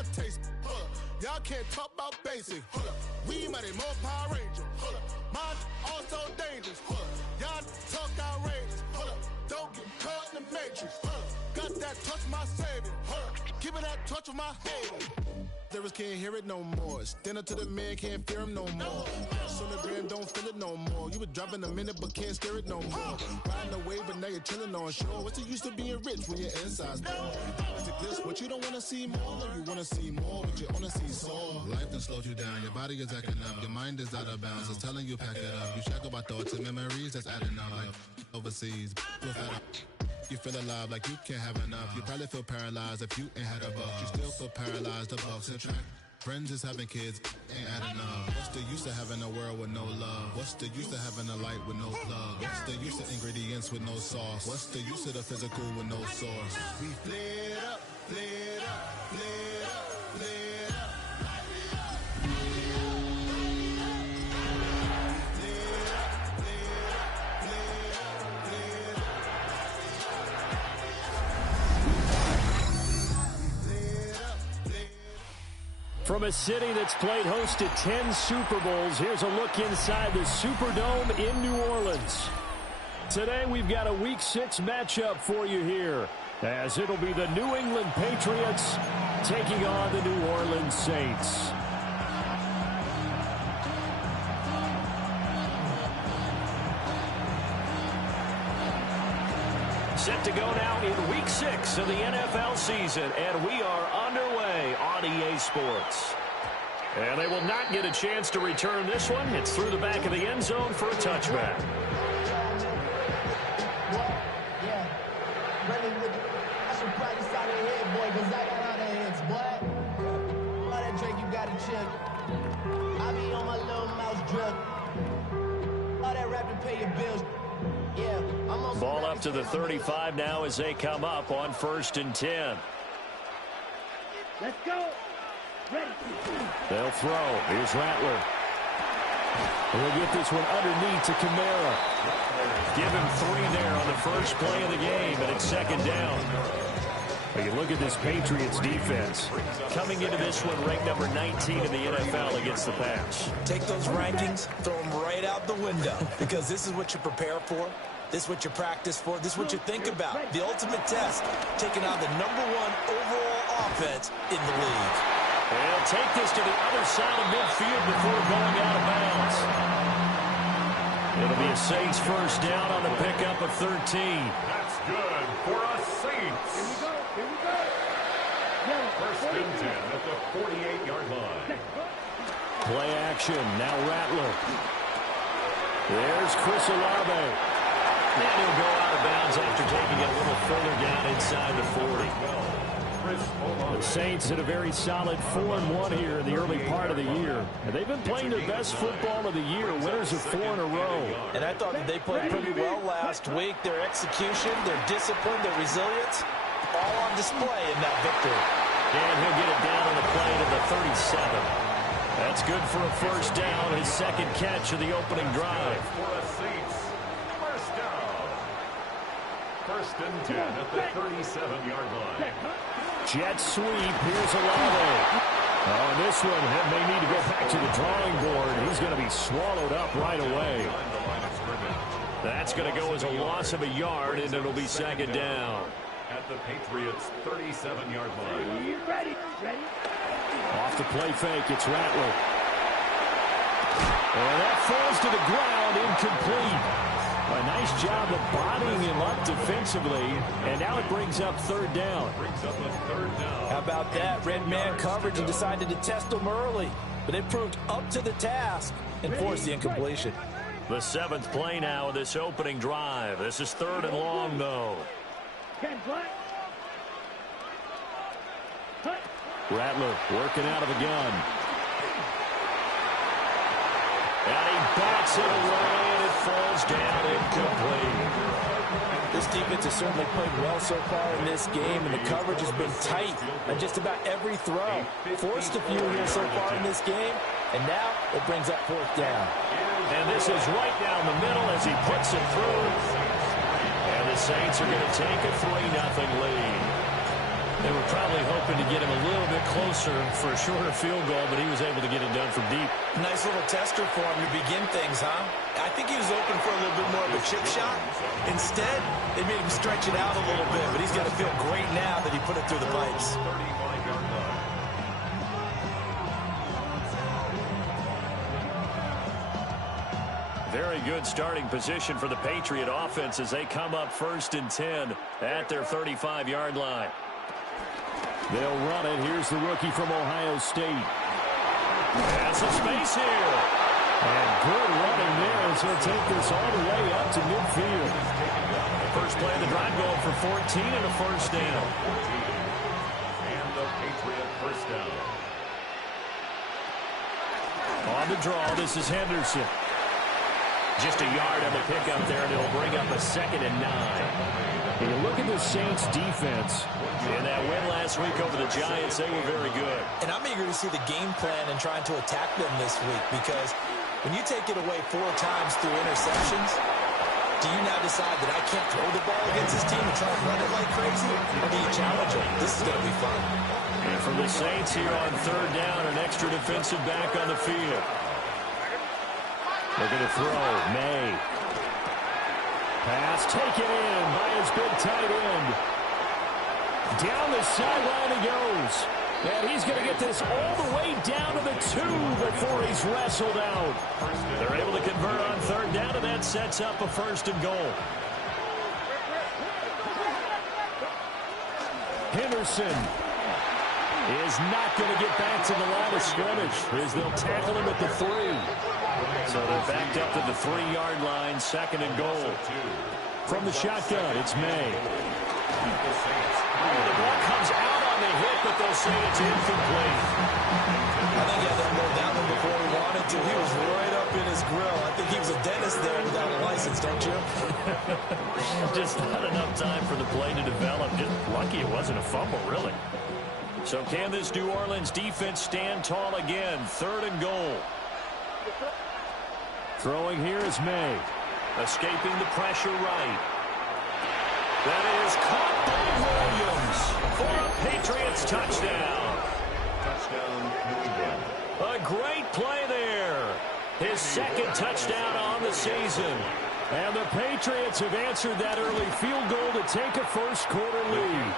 I taste. Y'all can't talk about basic. We mighty more Power Ranger. Mine also dangerous. Y'all talk outrageous. Don't get caught in the matrix. Got that touch my savior. Give me that touch of my hater. Lyrics can't hear it no more. Stand up to the man, can't fear him no more. Sonogram don't feel it no more. You were driving a minute but can't steer it no more. Riding away but now you're chilling on shore. What's the use of being rich when your inside's poor? Is it this what you don't want to see more? No, you want to see more but you only see sore. Life done slowed you down. Your body is acting up. Your mind is out of bounds. It's telling you pack it up. You shackle by thoughts and memories that's adding up. Like overseas. You feel alive like you can't have enough. You probably feel paralyzed if you ain't had a buck. You still feel paralyzed, the bucks and track. Friends is having kids, ain't adding up. What's the use of having a world with no love? What's the use of having a light with no plug? What's the use of ingredients with no sauce? What's the use of the physical with no source? We flared up, flared up, flared up, flared up. From a city that's played host to 10 Super Bowls, here's a look inside the Superdome in New Orleans. Today we've got a Week 6 matchup for you here, as it'll be the New England Patriots taking on the New Orleans Saints. Set to go now in Week 6 of the NFL season, and we are underway on EA Sports. And they will not get a chance to return this one. It's through the back of the end zone for a touchback. Yeah, really, I should practice out of the head, boy, because I got all the heads, boy. All that drink, you got to chill. I be on my little mouse drug. All that rap to pay your bills. Ball up to the 35 now as they come up on 1st and 10. Let's go. Ready. They'll throw. Here's Rattler. He'll get this one underneath to Kamara. Give him 3 there on the first play of the game, and it's 2nd down. Well, you look at this Patriots defense. Coming into this one, ranked number 19 in the NFL against the pass. Take those rankings, throw them right out the window, because this is what you prepare for. This is what you practice for. This is what you think about. The ultimate test, taking on the #1 overall offense in the league. They'll take this to the other side of midfield before going out of bounds. It'll be a Saints first down on the pickup of 13. That's good for a Saints. Here we go. Here we go. 1st and 10 at the 48-yard line. Play action. Now Rattler. There's Chris Olave. And he'll go out of bounds after taking it a little further down inside the 40. The Saints had a very solid 4-1 here in the early part of the year. And they've been playing their best football of the year, winners of 4 in a row. And I thought that they played pretty well last week. Their execution, their discipline, their resilience, all on display in that victory. And he'll get it down on the play to the 37. That's good for a first down, his 2nd catch of the opening drive. For a Saints first down. 1st and 10 at the 37-yard line. Jet sweep. Here's Olave. Oh, and this one may need to go back to the drawing board. He's going to be swallowed up right away. That's going to go as a loss of a yard, and it'll be 2nd down. At the Patriots' 37-yard line. Ready. Ready. Off the play fake, it's Rattler. And that falls to the ground, incomplete. A nice job of bodying him up defensively, and now it brings up 3rd down. How about that? Red man coverage and decided to test him early, but it proved up to the task and forced the incompletion. The 7th play now of this opening drive. This is 3rd and long, though. Rattler working out of the gun. And he bats it away, and it falls down incomplete. This defense has certainly played well so far in this game, and the coverage has been tight on just about every throw. Forced a few here so far in this game, and now it brings up 4th down. And this is right down the middle as he puts it through. And the Saints are going to take a 3-0 lead. They were probably hoping to get him a little bit closer for a shorter field goal, but he was able to get it done from deep. Nice little tester for him to begin things, huh? I think he was open for a little bit more of a chip shot. Instead, they made him stretch it out a little bit, but he's going to feel great now that he put it through the pipes. Very good starting position for the Patriot offense as they come up 1st and 10 at their 35-yard line. They'll run it. Here's the rookie from Ohio State. Has some space here. And good running there as he'll take this all the way up to midfield. First play of the drive going for 14 and a first down. And the Patriot first down. On the draw, this is Henderson. Just a yard on the pickup there, and it'll bring up a 2nd and 9. When you look at the Saints defense, in that win last week over the Giants, they were very good. And I'm eager to see the game plan and trying to attack them this week, because when you take it away 4 times through interceptions, do you now decide that I can't throw the ball against this team and try and run it like crazy? Or do you challenge them? This is going to be fun. And for the Saints here on 3rd down, an extra defensive back on the field. They're going to throw. May. Pass taken in by his big tight end. Down the sideline he goes. And he's going to get this all the way down to the 2 before he's wrestled out. They're able to convert on 3rd down, and that sets up a 1st and goal. Henderson is not going to get back to the line of scrimmage as they'll tackle him at the 3. So they're backed up to the 3-yard line, 2nd and goal. From the shotgun, it's May. The ball comes out on the hit, but they'll say it's incomplete. I think he had that low down one before he wanted to. He was right up in his grill. I think he was a dentist there without a license, don't you? Just not enough time for the play to develop. Just lucky it wasn't a fumble, really. So can this New Orleans defense stand tall again? 3rd and goal. Throwing here is May. Escaping the pressure right. That is caught by Williams for a Patriots touchdown. Touchdown, New England. A great play there. His 2nd touchdown on the season. And the Patriots have answered that early field goal to take a first-quarter lead.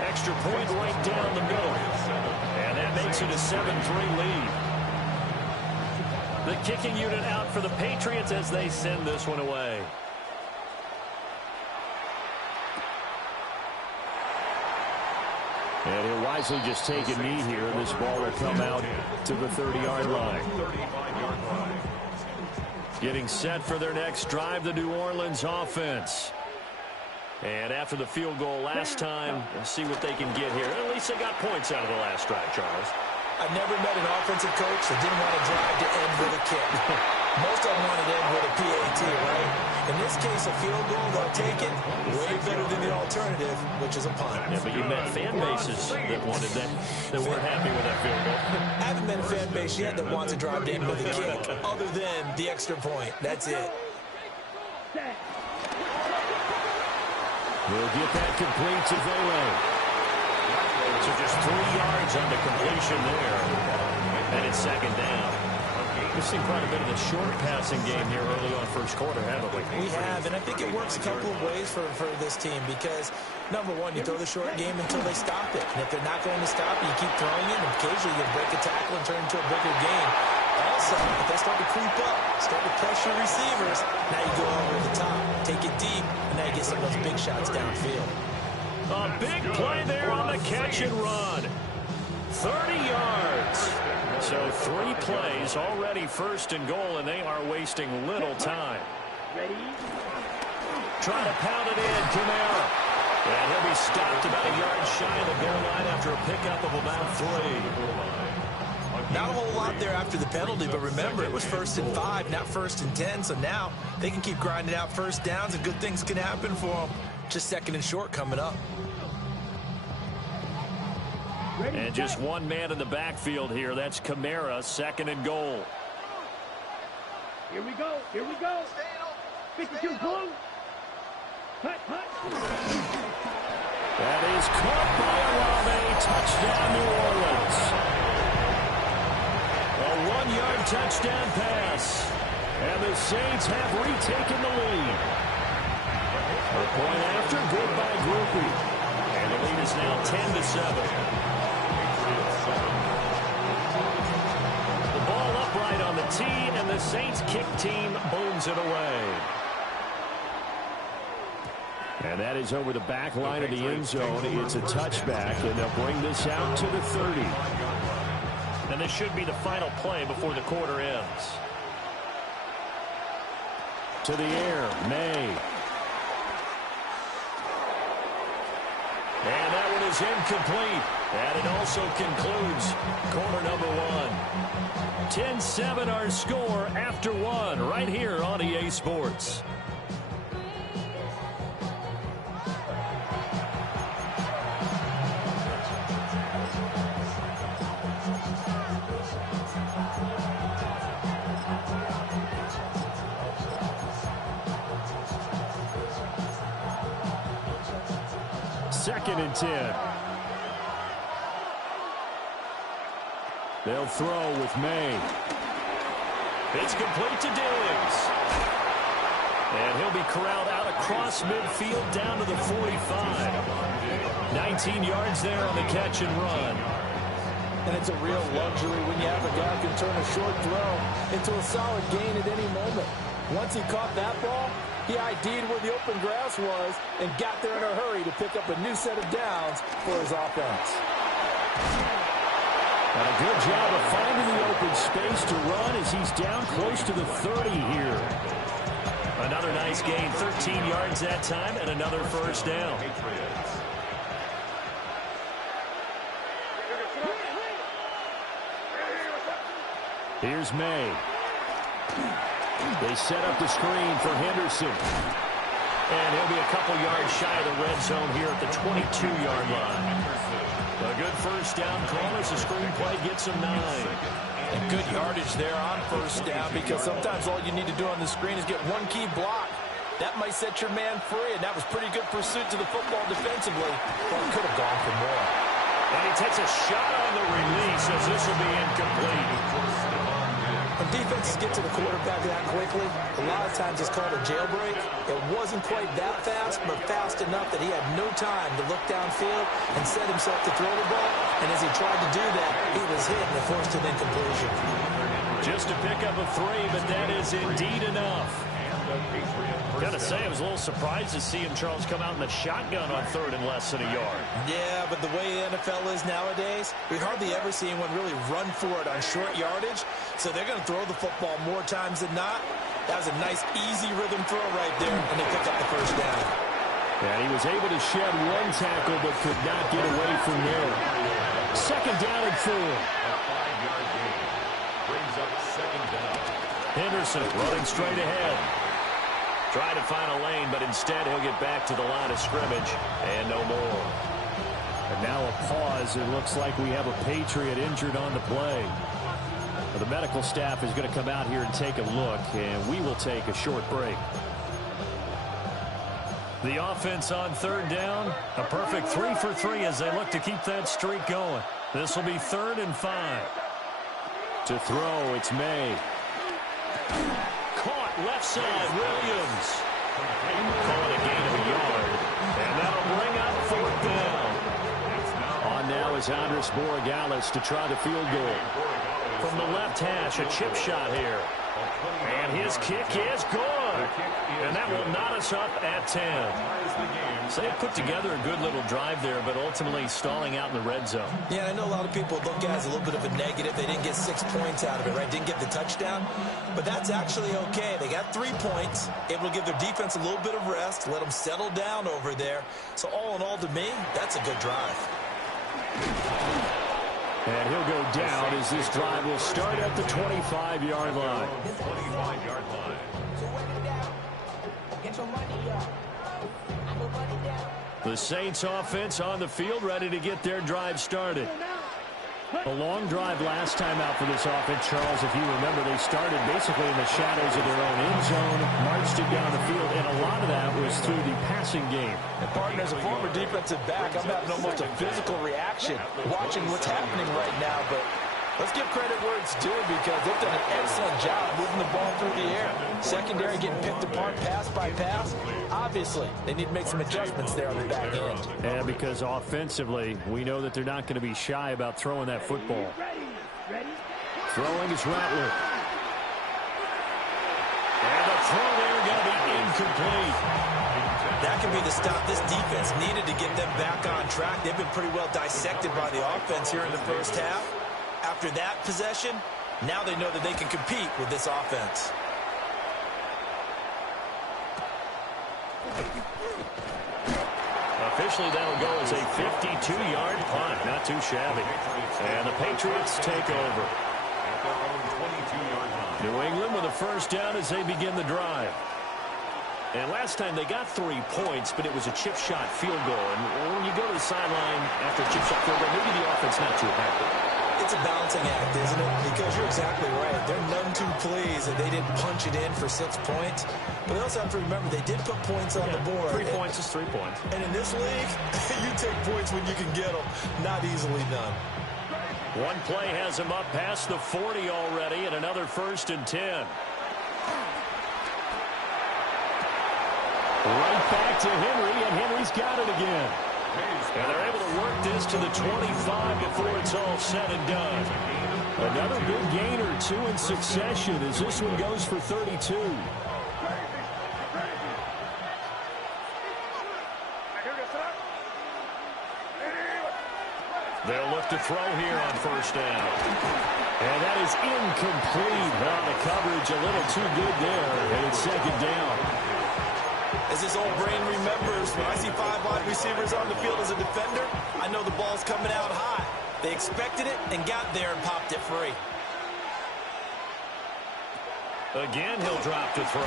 Extra point right down the middle. And that makes it a 7-3 lead. The kicking unit out for the Patriots as they send this one away. And he'll wisely just take a knee here, and this ball will come out to the 30-yard line. 35-yard line. Getting set for their next drive, the New Orleans offense. And after the field goal last time, we'll see what they can get here. At least they got points out of the last drive, Charles. I've never met an offensive coach that didn't want to drive to end with a kick. Most of them wanted to end with a PAT, right? In this case, a field goal, they'll take it. Way better than the alternative, which is a punt. Yeah, but you met fan bases that wanted that weren't happy with that field goal. I haven't met a fan base yet that wants to drive to end with a kick, other than the extra point. That's it. We'll get that complete to Vele. So just 3 yards on the completion there. And it's 2nd down. We've seen quite a bit of a short passing game here early on first quarter, haven't we? We have, and I think it works a couple of ways for this team because, number one, you throw the short game until they stop it. And if they're not going to stop it, you keep throwing it, and occasionally you break a tackle and turn it into a bigger game. Also, if they start to creep up, start to pressure receivers, now you go over the top, take it deep, and now you get some of those big shots downfield. A big play there on the catch and run. 30 yards. So 3 plays already 1st and goal, and they are wasting little time. Trying to pound it in, Kamara. And he'll be stopped about a yard shy of the goal line after a pickup of about 3. Not a whole lot there after the penalty, but remember, it was 1st and 5, not 1st and 10, so now they can keep grinding out first downs, and good things can happen for them. Just 2nd and short coming up. And just one man in the backfield here. That's Kamara, 2nd and goal. Here we go. Here we go. 52 blue. Hut, hut. That is caught by Olave. Touchdown, New Orleans. A 1-yard touchdown pass. And the Saints have retaken the lead. A point after, good by Groupie. And the lead is now 10-7. The ball upright on the tee, and the Saints kick team booms it away. And that is over the back line of the end zone. It's a touchback, and they'll bring this out to the 30. And this should be the final play before the quarter ends. To the air, May. And that one is incomplete. And it also concludes quarter number 1. 10-7 our score after 1 right here on EA Sports. Second and 10. They'll throw with May. It's complete to Dillings. And he'll be corralled out across midfield down to the 45. 19 yards there on the catch and run. And it's a real luxury when you have a guy who can turn a short throw into a solid gain at any moment. Once he caught that ball, he ID'd where the open grass was and got there in a hurry to pick up a new set of downs for his offense. And a good job of finding the open space to run as he's down close to the 30 here. Another nice gain, 13 yards that time, and another first down. Here's May. They set up the screen for Henderson. And he'll be a couple yards shy of the red zone here at the 22-yard line. A good first down call as the screen play gets him 9. And good yardage there on first down, because sometimes all you need to do on the screen is get one key block. That might set your man free, and that was pretty good pursuit to the football defensively. But it could have gone for more. And he takes a shot on the release as this will be incomplete. When defenses get to the quarterback that quickly, a lot of times it's called a jailbreak. It wasn't quite that fast, but fast enough that he had no time to look downfield and set himself to throw the ball. And as he tried to do that, he was hit and forced an incompletion. Just to pick up a 3, but that is indeed enough. Gotta say, I was a little surprised to see him, Charles, come out in the shotgun on 3rd and less than a yard. Yeah, but the way the NFL is nowadays, we hardly ever see anyone really run for it on short yardage. So they're going to throw the football more times than not. That was a nice, easy rhythm throw right there, and they pick up the first down. And he was able to shed one tackle, but could not get away from there. Second down and 4. A 5-yard gain brings up second down. Henderson running straight ahead. Trying to find a lane, but instead he'll get back to the line of scrimmage and no more. And now a pause. It looks like we have a Patriot injured on the play. The medical staff is going to come out here and take a look, and we will take a short break. The offense on 3rd down, a perfect 3 for 3 as they look to keep that streak going. This will be 3rd and 5. To throw, it's May. Caught left side, Williams. Calling a gain of a yard, and that'll bring up 4th down. On now is Andres Borregales to try the field goal. From the left hash, a chip shot here. And his kick is good. And that will knot us up at 10. So they put together a good little drive there, but ultimately stalling out in the red zone. Yeah, I know a lot of people look at it as a little bit of a negative. They didn't get 6 points out of it, right? Didn't get the touchdown. But that's actually okay. They got 3 points. Able to give their defense a little bit of rest, let them settle down over there. So all in all, to me, that's a good drive. And he'll go down as this drive will start at the 25-yard line. 25-yard line. Get your money up. The Saints offense on the field ready to get their drive started. A long drive last time out for this offense, Charles. If you remember, they started basically in the shadows of their own end zone, marched it down the field, and a lot of that was through the passing game. And, partner, as a former defensive back, I'm having almost a physical reaction watching what's happening right now. But let's give credit where it's due because they've done an excellent job moving the ball through the air. Secondary getting picked apart pass by pass. Obviously, they need to make some adjustments there on the back end. And because offensively, we know that they're not going to be shy about throwing that football. Throwing is Rattler. And the throw there going to be incomplete. That could be the stop this defense needed to get them back on track. They've been pretty well dissected by the offense here in the first half. After that possession, now they know that they can compete with this offense. Officially, that'll go as a 52-yard punt. Not too shabby. And the Patriots take over. New England with a first down as they begin the drive. And last time they got 3 points, but it was a chip shot field goal. And when you go to the sideline after a chip shot field goal, maybe the offense not too happy. It's a balancing act, isn't it? Because you're exactly right. They're none too pleased that they didn't punch it in for 6 points. But they also have to remember they did put points on the board. 3 points is 3 points. And in this league, you take points when you can get them. Not easily done. One play has him up past the 40 already, and another 1st and 10. Right back to Henry, and Henry's got it again. And they're able to work this to the 25 before it's all said and done. Another big gain or 2 in succession as this one goes for 32. They'll look to throw here on first down. And that is incomplete. Well, the coverage a little too good there, and it's 2nd down. As this old brain remembers, when I see 5 wide receivers on the field as a defender, I know the ball's coming out high. They expected it and got there and popped it free. Again, he'll drop to throw.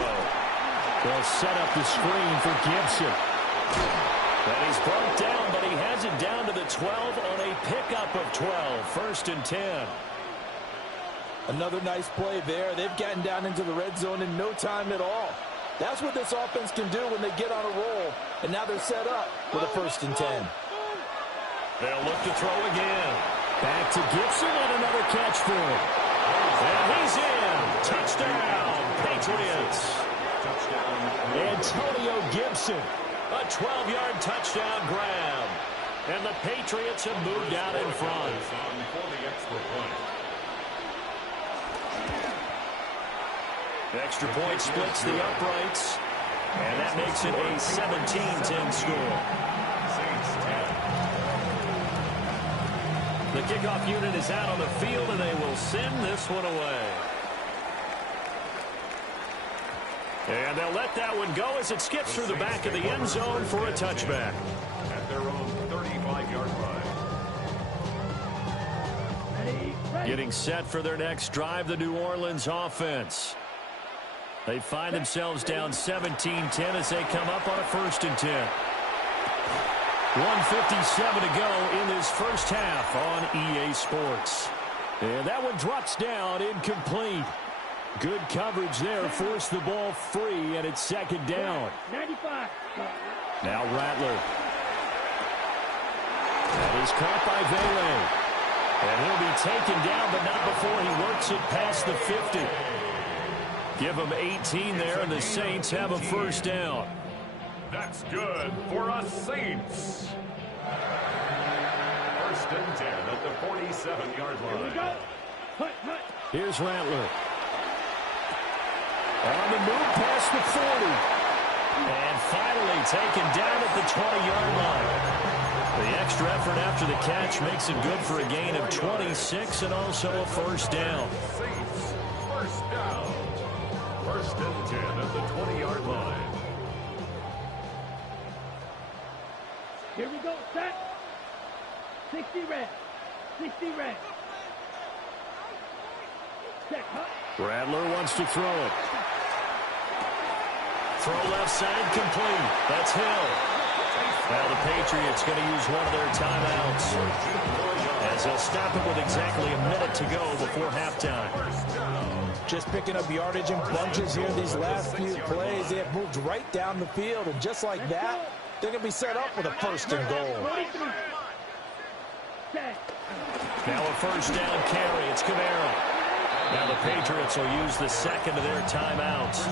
They'll set up the screen for Gibson. And he's brought down, but he has it down to the 12 on a pickup of 12. 1st and 10. Another nice play there. They've gotten down into the red zone in no time at all. That's what this offense can do when they get on a roll. And now they're set up with a 1st and 10. They'll look to throw again. Back to Gibson and another catch for him. And he's in. Touchdown, Patriots. Antonio Gibson. A 12-yard touchdown grab. And the Patriots have moved out in front. Extra point splits the uprights, and that makes it a 17-10 score. The kickoff unit is out on the field, and they will send this one away. And they'll let that one go as it skips through the back of the end zone for a touchback. At their own 35-yard line. Getting set for their next drive, the New Orleans offense. They find themselves down 17-10 as they come up on a 1st and 10. 1:57 to go in this first half on EA Sports. And that one drops down, incomplete. Good coverage there, forced the ball free, and it's 2nd down. 95. Now Rattler. That is caught by Vele. And he'll be taken down, but not before he works it past the 50. Give them 18 there, and the Saints have a 1st down. That's good for us Saints. 1st and 10 at the 47-yard line. Here we go. Hut. Here's Rattler. On the move past the 40. And finally taken down at the 20-yard line. The extra effort after the catch makes it good for a gain of 26 and also a 1st down. Saints, 1st down. 1st and 10 at the 20-yard line. Here we go. Set. 60 red. 60 red. Set. Hut. Rattler wants to throw it. Throw left side complete. That's Hill. Now the Patriots going to use one of their timeouts. as they'll stop it with exactly a minute to go before halftime. Just picking up yardage in bunches here these last few plays. They have moved right down the field, and just like that, they're going to be set up with a first and goal. Now a first down carry. It's Camaro. Now the Patriots will use the second of their timeouts,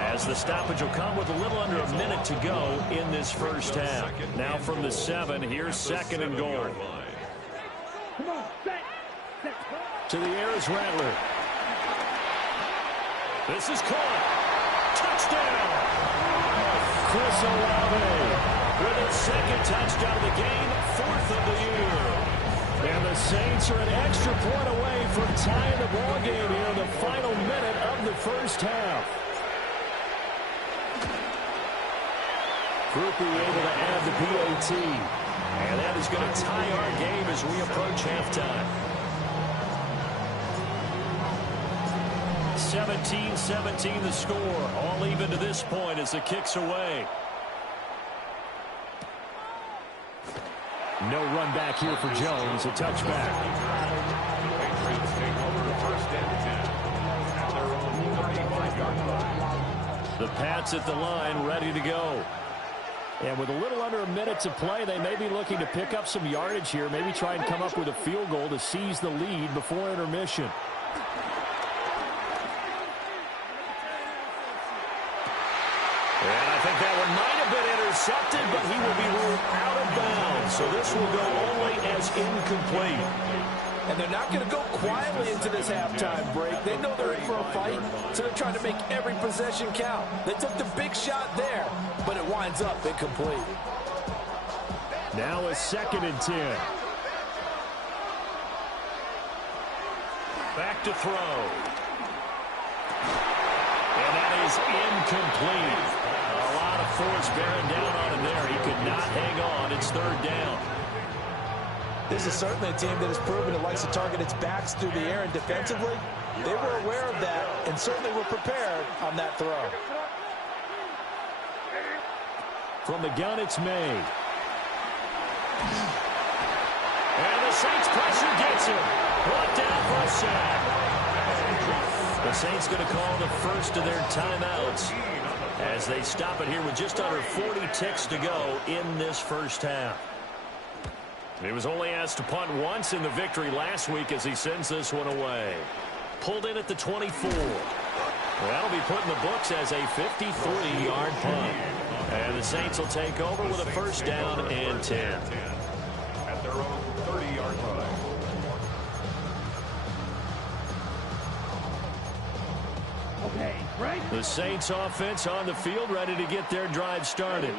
as the stoppage will come with a little under a minute to go in this first half. Now from the 7, here's second and goal. To the air is Rattler. This is caught. Touchdown! Chris Olave with his second touchdown of the game, 4th of the year. And the Saints are an extra point away from tying the ball game here in the final minute of the first half. Groupie able to add the PAT. And that is going to tie our game as we approach halftime. 17-17 the score. All even to this point as the kick's away. No run back here for Jones. A touchback. Patriots take over the first and 10 at their own 35-yard line. The Pats at the line, ready to go. And with a little under a minute to play, they may be looking to pick up some yardage here, maybe try and come up with a field goal to seize the lead before intermission. And I think that one might have been intercepted, but he will be ruled out of bounds. So this will go only as incomplete. And they're not going to go quietly into this halftime break. They know they're in for a fight, so they're trying to make every possession count. They took the big shot there, but it winds up incomplete. Now a second and 10. Back to throw. And that is incomplete. A lot of force bearing down on him there. He could not hang on. It's third down. This is certainly a team that has proven it likes to target its backs through the air, and defensively, they were aware of that and certainly were prepared on that throw. From the gun, it's made. And the Saints pressure gets him. Brought down for a sack. The Saints going to call the first of their timeouts as they stop it here with just under 40 ticks to go in this first half. He was only asked to punt once in the victory last week as he sends this one away. Pulled in at the 24. That'll be put in the books as a 53-yard punt. And the Saints will take over with a first down and 10. At their own 30-yard line. Okay, right. The Saints offense on the field, ready to get their drive started.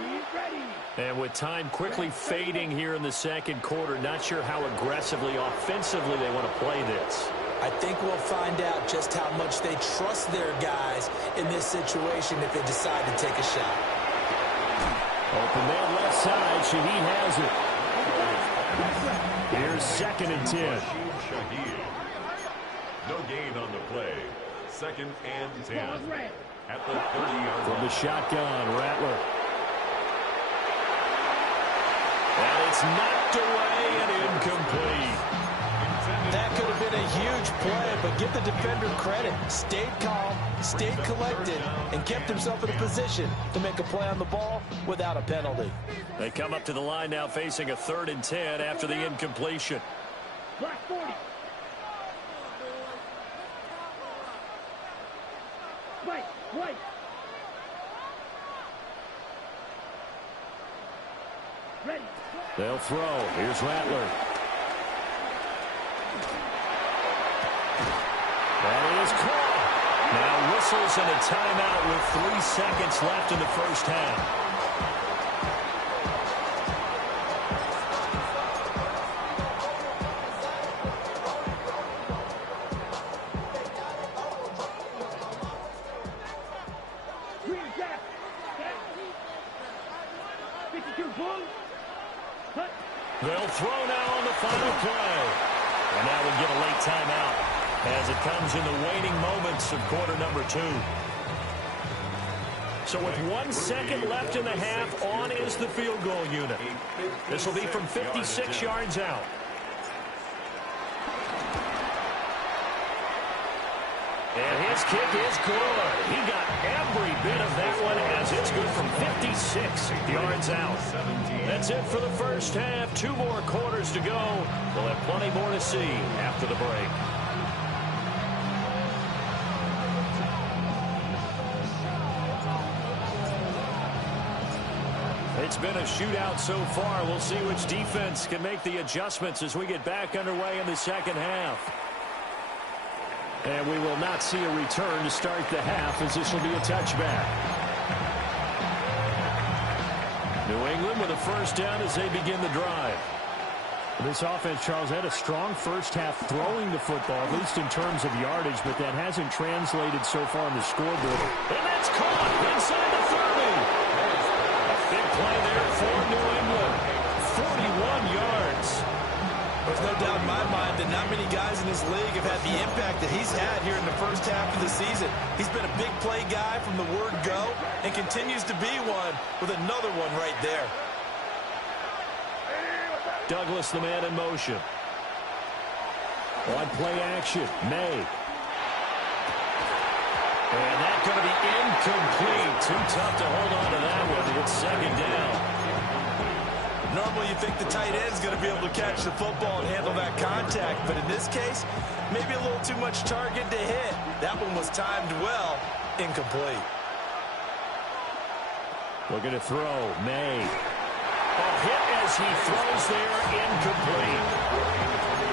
And with time quickly fading here in the second quarter, not sure how aggressively, offensively they want to play this. I think we'll find out just how much they trust their guys in this situation if they decide to take a shot. Open man left side. Shaheed has it. Here's second and 10. No gain on the play. Second and 10 at the 30-yard line. From the shotgun, Rattler. And it's knocked away and incomplete. That could have been a huge play, but give the defender credit. Stayed calm, stayed collected, and kept himself in a position to make a play on the ball without a penalty. They come up to the line now facing a 3rd and 10 after the incompletion. Black 40. White. Ready. They'll throw. Here's Rattler. That is caught. Now whistles and a timeout with 3 seconds left in the first half. They'll throw now on the final play. And now we'll get a late timeout as it comes in the waning moments of quarter number 2. So with 1 second left in the half, on is the field goal unit. This will be from 56 yards out. And his kick is good. He got every bit of that one as it's good from 56 yards out. That's it for the first half. 2 more quarters to go. We'll have plenty more to see after the break. It's been a shootout so far. We'll see which defense can make the adjustments as we get back underway in the second half. And we will not see a return to start the half as this will be a touchback. New England with a first down as they begin the drive. This offense, Charles, had a strong first half throwing the football, at least in terms of yardage, but that hasn't translated so far in the scoreboard. And that's caught inside the 30. Big play there for New England. 41 yards. There's no doubt in my mind that not many guys in this league have had the impact that he's had here in the first half of the season. He's been a big play guy from the word go and continues to be one with another one right there. Douglas, the man in motion. On play action, May. And that's going to be incomplete. Too tough to hold on to that one. It's second down. Normally you think the tight end's going to be able to catch the football and handle that contact, but in this case, maybe a little too much target to hit. That one was timed well, incomplete. Looking to throw, May. A hit as he throws there, incomplete.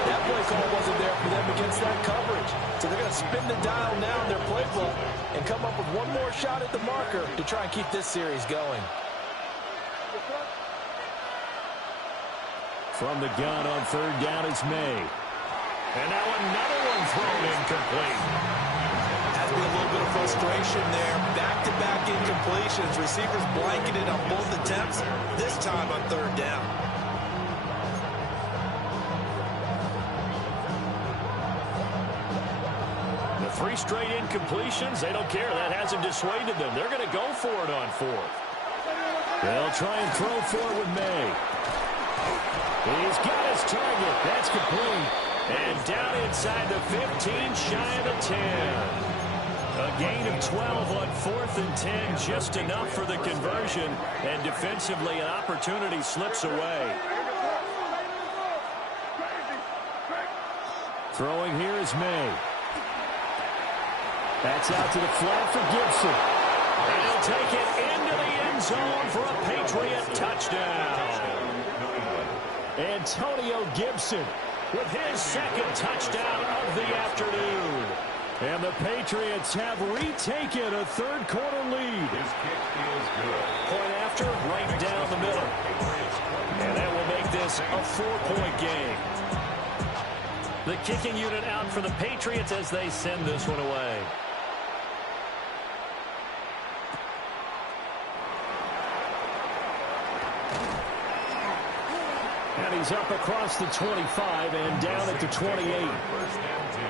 That play call wasn't there for them against that coverage. So they're going to spin the dial now in their playbook and come up with one more shot at the marker to try and keep this series going. From the gun on third down is May. And now another one thrown incomplete. Has been a little bit of frustration there. Back-to-back incompletions. Receivers blanketed on both attempts, this time on third down. The 3 straight incompletions, they don't care. That hasn't dissuaded them. They're going to go for it on 4th. They'll try and throw for it with May. He's got his target. That's complete. And down inside the 15, shy of the 10. A gain of 12 on 4th and 10, just enough for the conversion. And defensively, an opportunity slips away. Throwing here is May. That's out to the flat for Gibson. And he'll take it into the end zone for a Patriot touchdown. Antonio Gibson with his second touchdown of the afternoon. And the Patriots have retaken a third-quarter lead. His kick is good. Point after, right down the middle. And that will make this a 4-point game. The kicking unit out for the Patriots as they send this one away. And he's up across the 25 and down at the 28. First and 10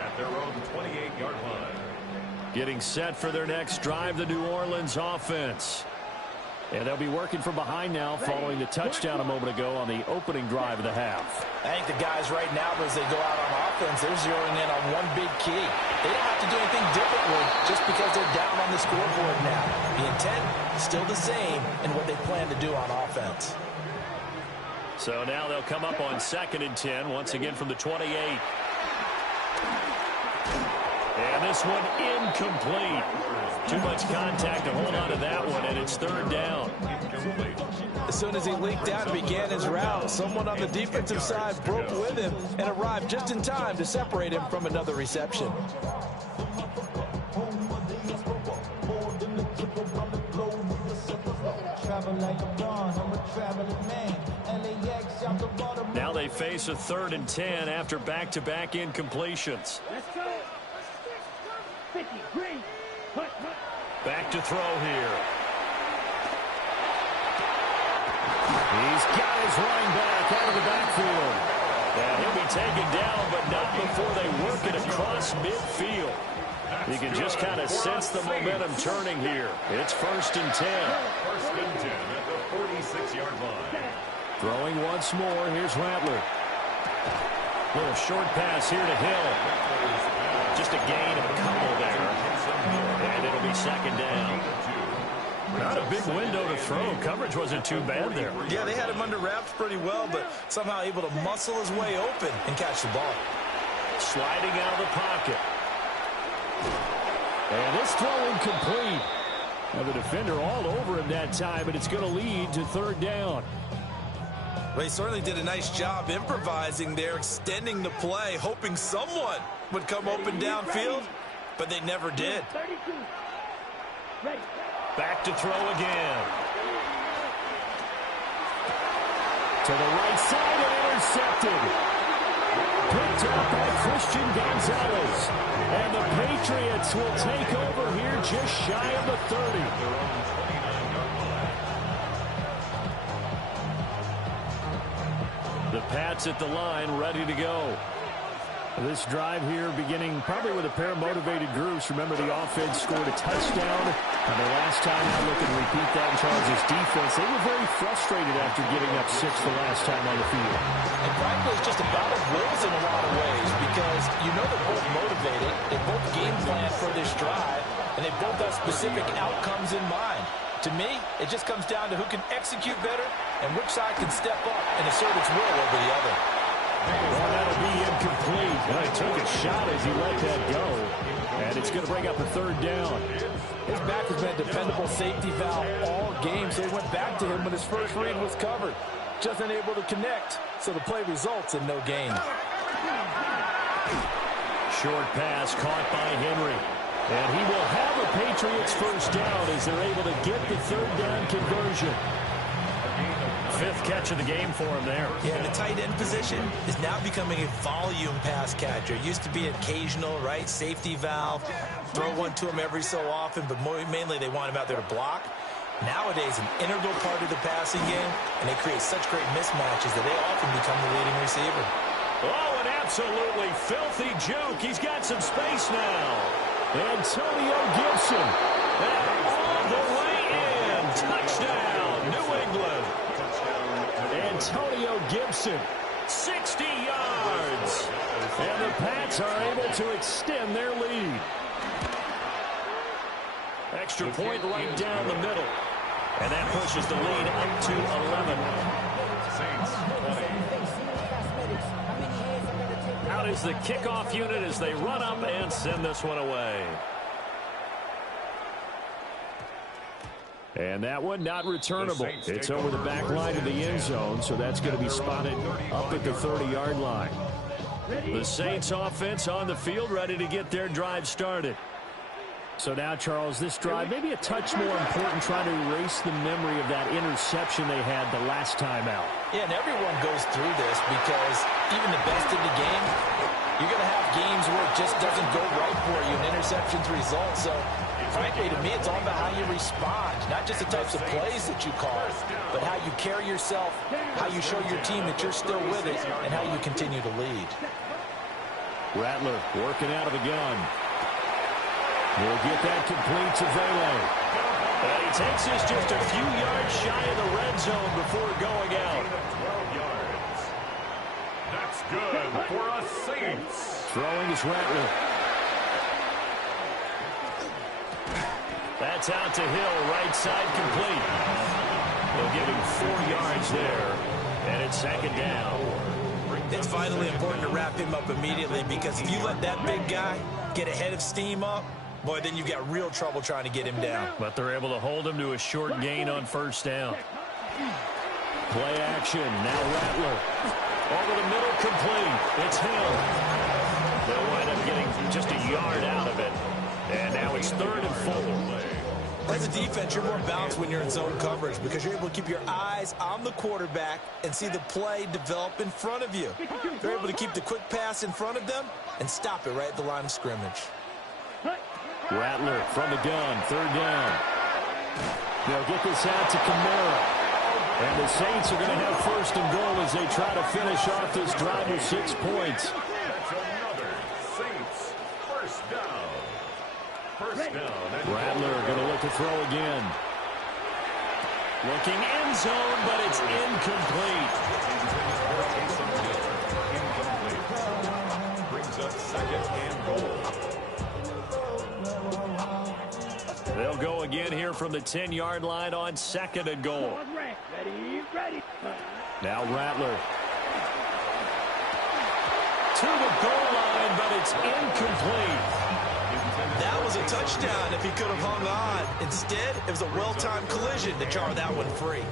at their own 28-yard line. Getting set for their next drive, the New Orleans offense. And they'll be working from behind now following the touchdown a moment ago on the opening drive of the half. I think the guys right now, as they go out on offense, they're zeroing in on one big key. They don't have to do anything differently just because they're down on the scoreboard now. The intent is still the same in what they plan to do on offense. So now they'll come up on 2nd and 10, once again from the 28. And this one incomplete. Too much contact to hold on to that one, and it's third down. As soon as he leaked out and began his route, someone on the defensive side broke with him and arrived just in time to separate him from another reception. Now they face a 3rd and 10 after back-to-back incompletions. Back to throw here. He's got his running back out of the backfield. And he'll be taken down, but not before they work it across midfield. You can just kind of sense the momentum turning here. It's 1st and 10. 1st and 10 at the 46-yard line. Throwing once more. Here's Rattler. Little short pass here to Hill. Just a gain of a couple there. And it'll be second down. Not a big window to throw. Coverage wasn't too bad there. Yeah, they had him under wraps pretty well, but somehow able to muscle his way open and catch the ball. Sliding out of the pocket. And this throw incomplete. Well, the defender all over him that time, but it's going to lead to third down. Well, he certainly did a nice job improvising there, extending the play, hoping someone would come open downfield, but they never did. Back to throw again. To the right side and intercepted. Picked up by Christian Gonzalez. And the Patriots will take over here just shy of the 30. The Pats at the line, ready to go. This drive here beginning probably with a pair of motivated groups. Remember, the offense scored a touchdown. And the last time I look and repeat that in Charles' defense, they were very frustrated after giving up 6 the last time on the field. And frankly, it's just a battle of wills in a lot of ways because you know they're both motivated. They both game plan for this drive, and they both have specific outcomes in mind. To me, it just comes down to who can execute better and which side can step up and assert its will over the other. Well, that'll be incomplete. Well, he took a shot as he let that go. And it's going to bring up a third down. His back has been a dependable safety valve all game, so he went back to him when his first read was covered. Just unable to connect, so the play results in no gain. Short pass caught by Henry. And he will have a Patriots first down as they're able to get the third down conversion. 5th catch of the game for him there. Yeah, the tight end position is now becoming a volume pass catcher. It used to be occasional, right? Safety valve. Throw one to him every so often, but mainly they want him out there to block. Nowadays, an integral part of the passing game, and they create such great mismatches that they often become the leading receiver. Oh, an absolutely filthy juke. He's got some space now. Antonio Gibson. And all the way in. Touchdown, New England. Antonio Gibson, 60 yards. And the Pats are able to extend their lead. Extra point right down the middle. And that pushes the lead up to 11. Out is the kickoff unit as they run up and send this one away. And that one not returnable. It's over the back line of the end zone, so that's going to be spotted up at the 30-yard line. The Saints offense on the field, ready to get their drive started. So now, Charles, this drive maybe a touch more important, trying to erase the memory of that interception they had the last time out. Yeah, and everyone goes through this because even the best in the game, you're going to have games where it just doesn't go right for you, and interceptions result. So, frankly, to me, it's all about how you respond, not just the types of plays that you call, but how you carry yourself, how you show your team that you're still with it, and how you continue to lead. Rattler working out of the gun. He'll get that complete to Vele. And he takes us just a few yards shy of the red zone before going out. 12 yards. That's good for a Saints. Throwing is Rattler. That's out to Hill, right side complete. They'll give him 4 yards there, and it's second down. It's vitally important to wrap him up immediately because if you let that big guy get ahead of steam up, boy, then you've got real trouble trying to get him down. But they're able to hold him to a short gain on first down. Play action. Now Rattler. Over the middle, complete. It's Hill. They'll wind up getting just a yard out of it. And now it's 3rd and 4. As a defense, you're more balanced when you're in zone coverage because you're able to keep your eyes on the quarterback and see the play develop in front of you. You're able to keep the quick pass in front of them and stop it right at the line of scrimmage. Rattler from the gun, 3rd down. They'll get this out to Kamara. And the Saints are going to have 1st and goal as they try to finish off this drive with 6 points. That's another Saints first down. First down. Rattler going to look to throw again. Looking end zone, but it's incomplete. Brings up 2nd and goal. go again here from the 10-yard line on 2nd and goal. Ready. Now Rattler. To the goal line, but it's incomplete. That was a touchdown if he could have hung on. Instead, it was a well-timed collision to jar that one free.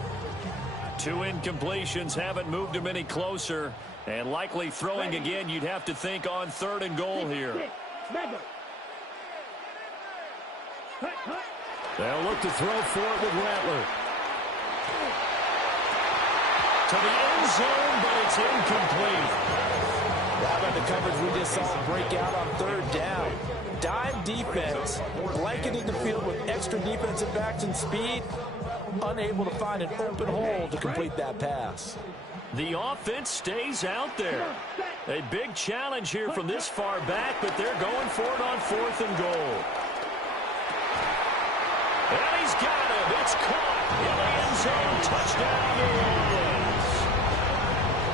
2 incompletions haven't moved him any closer. And likely throwing again, you'd have to think on 3rd and goal here. They'll look to throw for it with Rattler. To the end zone, but it's incomplete. Right on the coverage we just saw break out on 3rd down. Dime defense, blanketed the field with extra defensive backs and speed, unable to find an open hole to complete that pass. The offense stays out there. A big challenge here from this far back, but they're going for it on 4th and goal. And he's got it. It's caught in the end zone. Touchdown, New Orleans.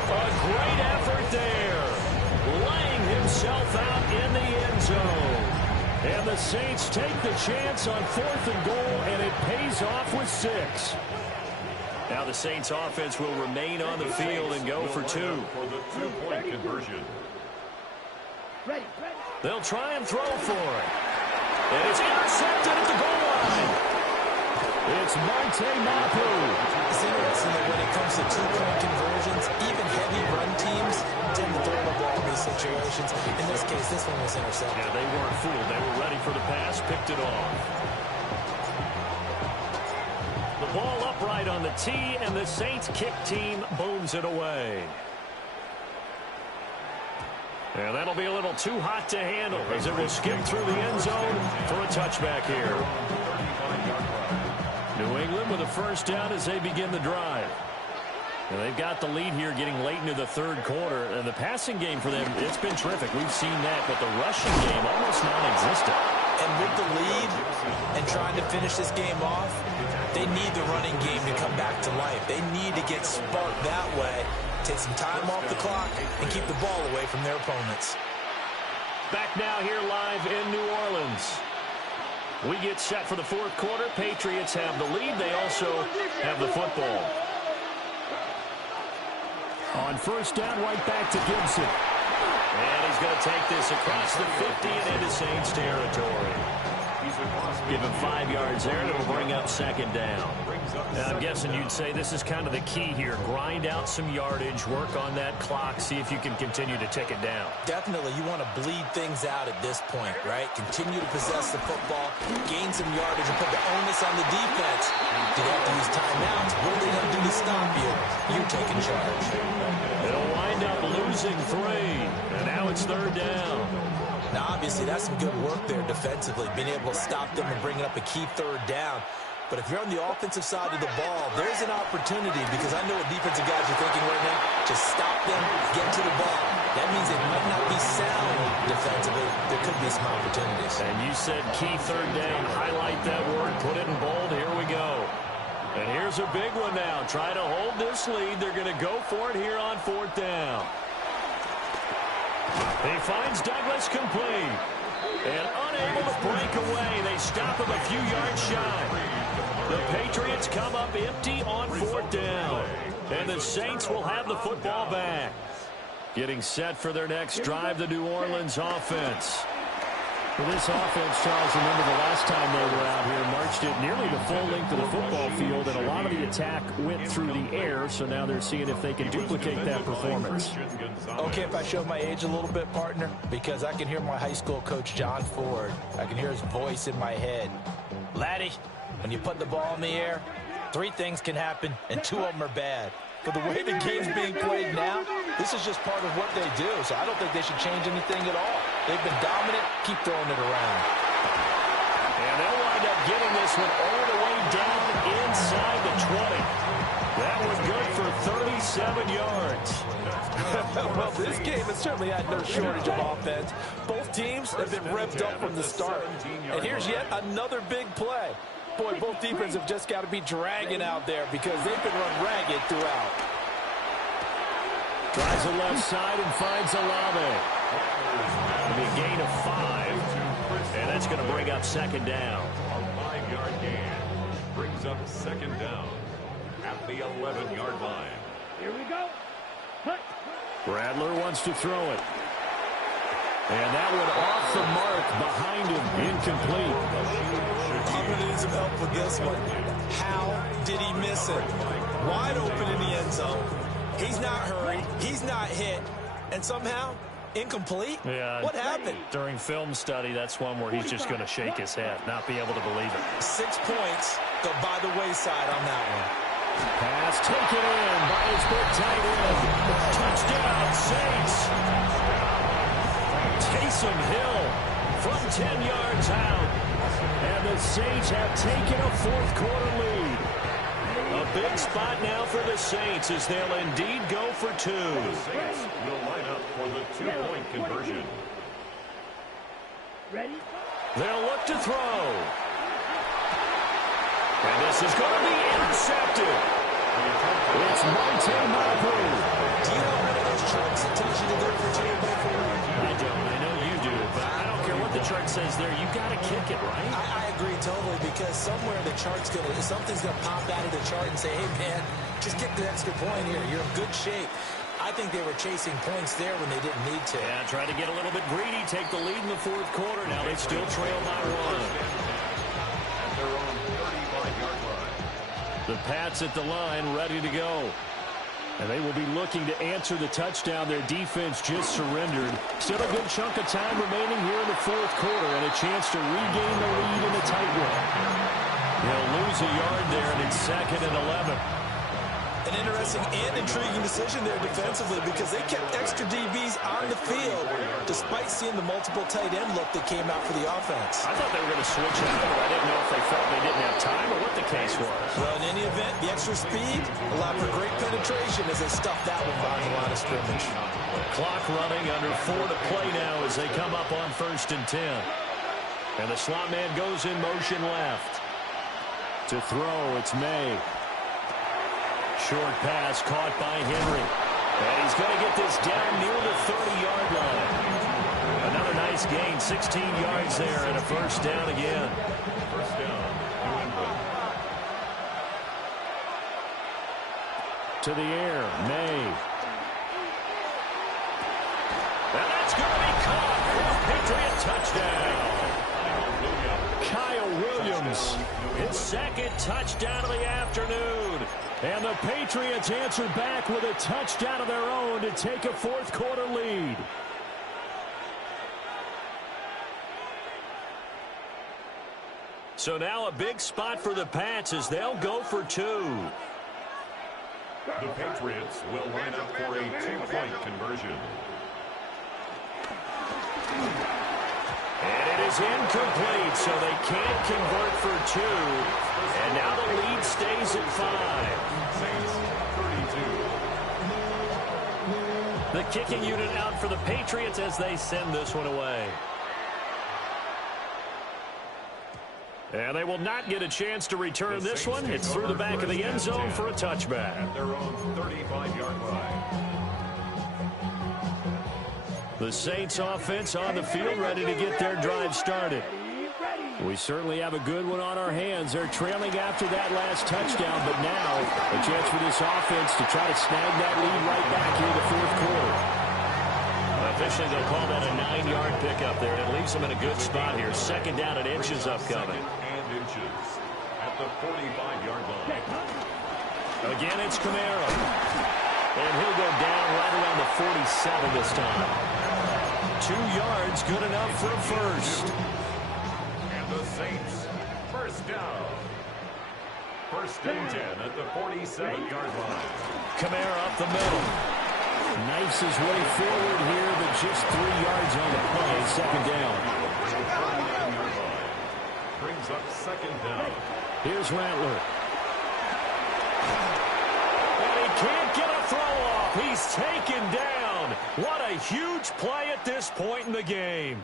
A great effort there. Laying himself out in the end zone. And the Saints take the chance on 4th and goal, and it pays off with 6. Now the Saints offense will remain on the field and go for 2. For the 2-point conversion. They'll try and throw for it. And it's intercepted at the goal line. It's Marte Mapu. It's interesting that when it comes to 2-point conversions, even heavy run teams tend to throw the ball in these situations. In this case, this one was intercepted. Yeah, they weren't fooled. They were ready for the pass, picked it off. The ball upright on the tee, and the Saints kick team booms it away. And that'll be a little too hot to handle as it will skip through the end zone for a touchback here. New England with a first down as they begin the drive. And they've got the lead here getting late into the 3rd quarter. And the passing game for them, it's been terrific. We've seen that, but the rushing game almost non-existent. And with the lead and trying to finish this game off, they need the running game to come back to life. They need to get sparked that way, take some time off the clock, and keep the ball away from their opponents. Back now here live in New Orleans. We get set for the 4th quarter. Patriots have the lead. They also have the football. On first down, right back to Gibson. And he's going to take this across the 50 and into Saints territory. Give him 5 yards there, and it'll bring up 2nd down. Now, I'm guessing you'd say this is kind of the key here. Grind out some yardage, work on that clock, see if you can continue to tick it down. Definitely, you want to bleed things out at this point, right? Continue to possess the football, gain some yardage, and put the onus on the defense. Do they have to use timeouts? What are they going to do to stop you? You're taking charge. It'll wind up losing 3, and now it's 3rd down. Now, obviously, that's some good work there defensively, being able to stop them and bringing up a key 3rd down. But if you're on the offensive side of the ball, there's an opportunity, because I know what defensive guys are thinking right now. Just stop them, get to the ball. That means it might not be sound defensively. There could be some opportunities. And you said key 3rd down. Highlight that word. Put it in bold. Here we go. And here's a big one now. Try to hold this lead. They're going to go for it here on 4th down. He finds Douglas complete. And unable to break away. They stop him a few yards shy. The Patriots come up empty on 4th down. And the Saints will have the football back. Getting set for their next drive, the New Orleans offense. For this offense, Charles, remember the last time they were out here, marched it nearly the full length of the football field, and a lot of the attack went through the air, so now they're seeing if they can duplicate that performance. Okay, if I show my age a little bit, partner, because I can hear my high school coach, John Ford. I can hear his voice in my head. Laddie, when you put the ball in the air, 3 things can happen, and 2 of them are bad. But the way the game's being played now, this is just part of what they do. So I don't think they should change anything at all. They've been dominant. Keep throwing it around. And they'll wind up getting this one all the way down inside the 20. That was good for 37 yards. Well, this game has certainly had no shortage of offense. Both teams have been revved up from the start. And here's yet another big play. Boy, both defenses have just got to be dragging out there because they've been run ragged throughout. Tries the left side and finds Olave. It'll be a gain of 5. And that's going to bring up 2nd down. 7-yard gain. Brings up second down at the 11-yard line. Here we go. Cut. Rattler wants to throw it. And that one off the mark behind him, incomplete. I'm going to need some help with this one. How did he miss it? Wide open in the end zone. He's not hurried. He's not hit. And somehow, incomplete? Yeah. What happened? During film study, that's one where he's just going to shake his head, not be able to believe it. 6 points go by the wayside on that one. Pass taken in by his big tight end. Touchdown, Saints. Taysom Hill from 10 yards out. And the Saints have taken a fourth-quarter lead. A big spot now for the Saints as they'll indeed go for 2. The Saints will line up for the 2-point conversion. Ready? They'll look to throw. And this is going to be intercepted. It's Monte Mapu. Do you know one of those charts that tells you to go for 2 and go for 1? I don't. I know you do. But I don't care what the chart says there. You got to kick it, right? I agree totally, because somewhere the chart's something's going to pop out of the chart and say, hey, man, just kick the extra point here. You're in good shape. I think they were chasing points there when they didn't need to. Yeah, try to get a little bit greedy, take the lead in the fourth quarter. Now they still trail by 1. At their own 35-yard line. The Pats at the line, ready to go. And they will be looking to answer the touchdown. Their defense just surrendered. Still a good chunk of time remaining here in the fourth quarter and a chance to regain the lead in the tight one. They'll lose a yard there, and it's 2nd and 11. An interesting and intriguing decision there defensively, because they kept extra DBs on the field despite seeing the multiple tight end look that came out for the offense. I thought they were going to switch out, but I didn't know if they felt they didn't have time or what the case was. Well, in any event, the extra speed allowed for great penetration as they stuffed that one behind the line of scrimmage. Clock running, under 4 to play now as they come up on 1st and 10. And the slot man goes in motion left. To throw, it's May. Short pass caught by Henry. And he's going to get this down near the 30-yard line. Another nice gain, 16 yards there, and a first down again. First down, New England. To the air, May. And that's going to be caught for a Patriot touchdown. Kyle Williams, his 2nd touchdown of the afternoon. And the Patriots answer back with a touchdown of their own to take a fourth-quarter lead. So now a big spot for the Pats as they'll go for 2. The Patriots will line up for a 2-point conversion. And it is incomplete, so they can't convert for 2. And now the lead stays at 5. Saints 32. The kicking unit out for the Patriots as they send this one away. And they will not get a chance to return this one. It's through the back of the end zone for a touchback. At their own 35-yard line. The Saints offense on the field, ready to get their drive started. We certainly have a good one on our hands. They're trailing after that last touchdown, but now a chance for this offense to try to snag that lead right back here in the fourth quarter. Officially, they'll call that a 9-yard pickup there, and it leaves them in a good spot here. 2nd down and inches upcoming. And inches at the 45-yard line. Again, it's Kamara. And he'll go down right around the 47 this time. 2 yards, good enough for a first. And the Saints, first down. 1st and 10 at the 47-yard line. Kamara up the middle. Knifes his way forward here, but just 3 yards on the play. 2nd down. Brings up 2nd down. Here's Rattler. And he can't get a throw off. He's taken down. What a huge play at this point in the game.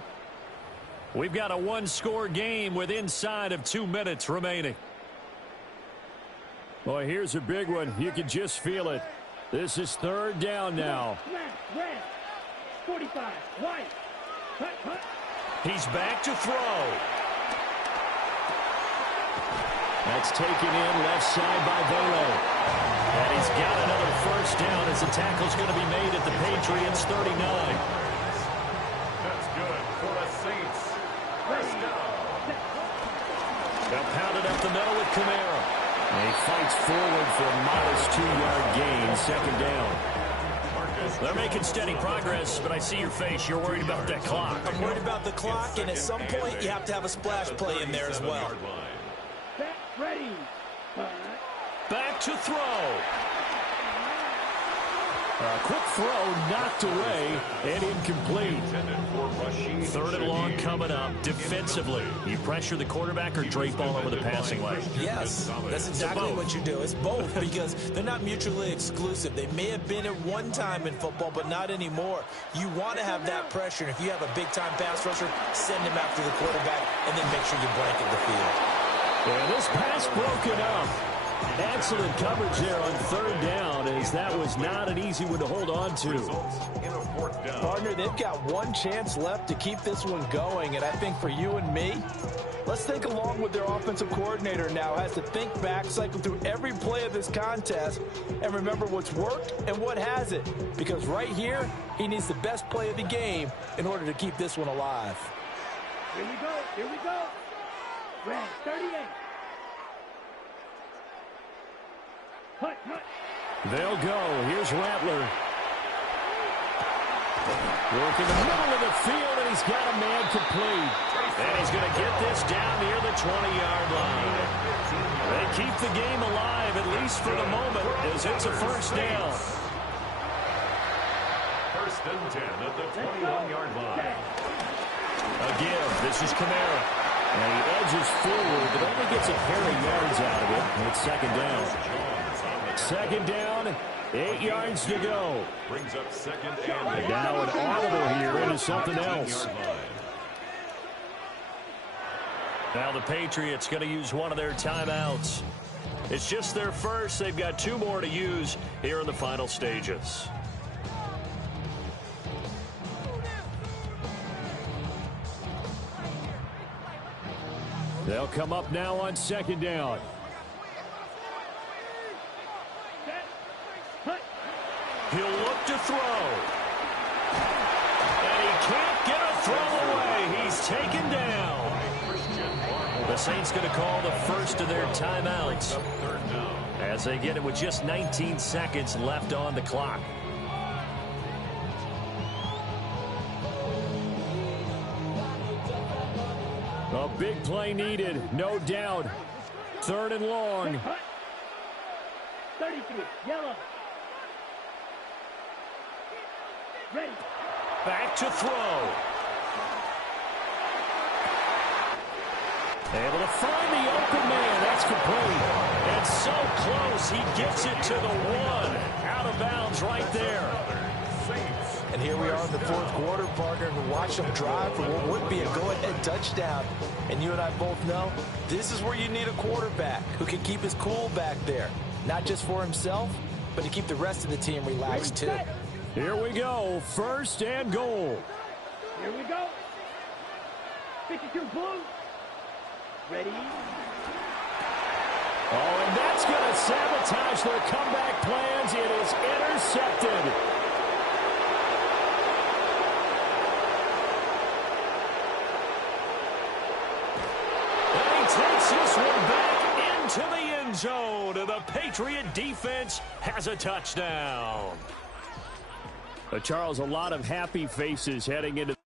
We've got a 1-score game with inside of 2 minutes remaining. Boy, here's a big one. You can just feel it. This is 3rd down now. Red. 45. White. Cut. He's back to throw. That's taken in left side by Vele. And he's got another first down as the tackle's going to be made at the Patriots' 39. That's good for the Saints. First down. Now pounded up the middle with Kamara. And he fights forward for a modest 2-yard gain, second down. They're making steady progress, but I see your face. You're worried about that clock. I'm worried about the clock, and at some point, you have to have a splash play in there as well. Ready. Back to throw. A quick throw knocked away and incomplete. Third and long coming up. Defensively, you pressure the quarterback or drape all over the passing lane? Yes, that's exactly what you do. It's both because they're not mutually exclusive. They may have been at one time in football, but not anymore. You want to have that pressure. And if you have a big-time pass rusher, send him after the quarterback and then make sure you blanket the field. And this pass broken up. Excellent coverage there on third down, as that was not an easy one to hold on to. Partner, they've got one chance left to keep this one going, and I think for you and me, let's think along with their offensive coordinator now. Has to think back, cycle through every play of this contest, and remember what's worked and what hasn't. Because right here, he needs the best play of the game in order to keep this one alive. Here we go. Here we go. Red 38. Hut. They'll go. Here's Rattler. Working the middle of the field, and he's got a man complete. And he's going to get this down near the 20-yard line. They keep the game alive, at least for the moment, as it's a first down. First and 10 at the 21-yard line. A give. This is Kamara. And he edges forward, but only gets a pair of yards out of it. And it's second down. Second down, 8 yards to go. Brings up second and now an audible here into something else. Now the Patriots going to use one of their timeouts. It's just their first. They've got 2 more to use here in the final stages. They'll come up now on second down. He'll look to throw. And he can't get a throw away. He's taken down. The Saints going to call the first of their timeouts as they get it with just 19 seconds left on the clock. A big play needed, no doubt. Third and long. 33, yellow. Ready. Back to throw. Able to find the open man. That's complete. And so close. He gets it to the 1. Out of bounds right there. And here we are in the fourth quarter, partner, and watch them drive for what would be a go-ahead touchdown. And you and I both know this is where you need a quarterback who can keep his cool back there. Not just for himself, but to keep the rest of the team relaxed too. Here we go. First and goal. Here we go. 52 blue. Ready. Oh, and that's going to sabotage their comeback plans. It is intercepted. And he takes this one back into the end zone. The Patriot defense has a touchdown. Charles, a lot of happy faces heading into